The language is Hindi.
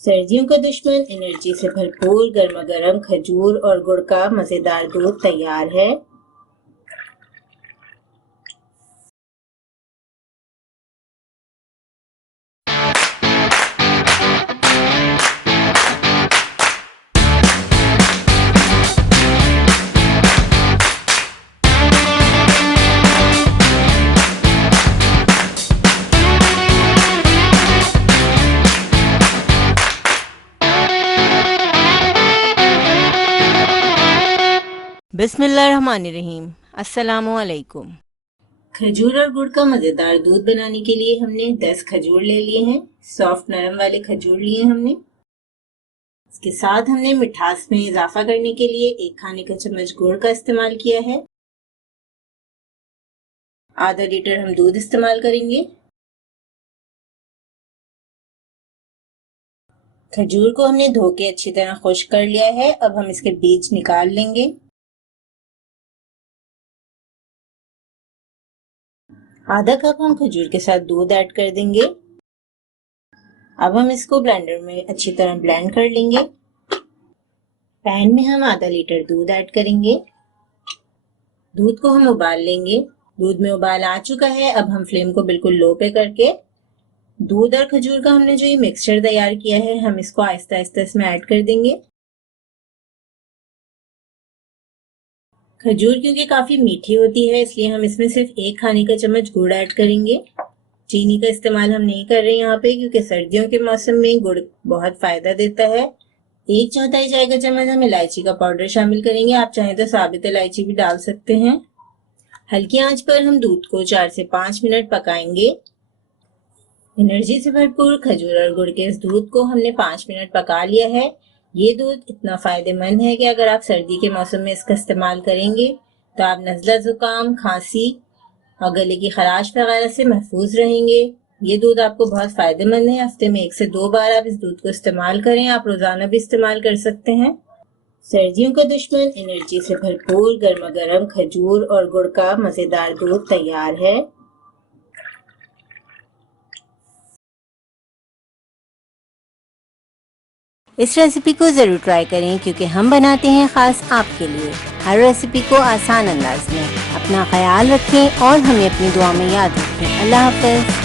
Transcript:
सर्दियों का दुश्मन एनर्जी से भरपूर गर्मा गर्म खजूर और गुड़ का मज़ेदार दूध तैयार है। बिस्मिल्लाहिर्रहमानिर्रहीम। अस्सलामुअलैकुम। खजूर और गुड़ का मज़ेदार दूध बनाने के लिए हमने 10 खजूर ले लिए हैं। सॉफ्ट नरम वाले खजूर लिए हमने। इसके साथ हमने मिठास में इजाफा करने के लिए 1 खाने का चम्मच गुड़ का इस्तेमाल किया है। आधा लीटर हम दूध इस्तेमाल करेंगे। खजूर को हमने धो के अच्छी तरह खुश्क कर लिया है। अब हम इसके बीज निकाल लेंगे। आधा कप हम खजूर के साथ दूध ऐड कर देंगे। अब हम इसको ब्लेंडर में अच्छी तरह ब्लेंड कर लेंगे। पैन में हम आधा लीटर दूध ऐड करेंगे। दूध को हम उबाल लेंगे। दूध में उबाल आ चुका है। अब हम फ्लेम को बिल्कुल लो पे करके दूध और खजूर का हमने जो ये मिक्सचर तैयार किया है, हम इसको आहिस्ता आहिस्ता इसमें ऐड कर देंगे। खजूर क्योंकि काफी मीठी होती है, इसलिए हम इसमें सिर्फ 1 खाने का चम्मच गुड़ ऐड करेंगे। चीनी का इस्तेमाल हम नहीं कर रहे यहाँ पे, क्योंकि सर्दियों के मौसम में गुड़ बहुत फायदा देता है। 1/4 चाय का चम्मच हम इलायची का पाउडर शामिल करेंगे। आप चाहें तो साबित इलायची भी डाल सकते हैं। हल्की आंच पर हम दूध को 4 से 5 मिनट पकाएंगे। एनर्जी से भरपूर खजूर और गुड़ के इस दूध को हमने 5 मिनट पका लिया है। ये दूध इतना फायदेमंद है कि अगर आप सर्दी के मौसम में इसका इस्तेमाल करेंगे तो आप नज़ला, जुकाम, खांसी और गले की खराश वगैरह से महफूज रहेंगे। ये दूध आपको बहुत फायदेमंद है। हफ्ते में 1 से 2 बार आप इस दूध को इस्तेमाल करें। आप रोजाना भी इस्तेमाल कर सकते हैं। सर्दियों का दुश्मन एनर्जी से भरपूर गर्मा गर्म खजूर और गुड़ का मजेदार दूध तैयार है। इस रेसिपी को ज़रूर ट्राई करें, क्योंकि हम बनाते हैं ख़ास आपके लिए हर रेसिपी को आसान अंदाज में। अपना ख्याल रखें और हमें अपनी दुआ में याद रखें। अल्लाह हाफ़िज़।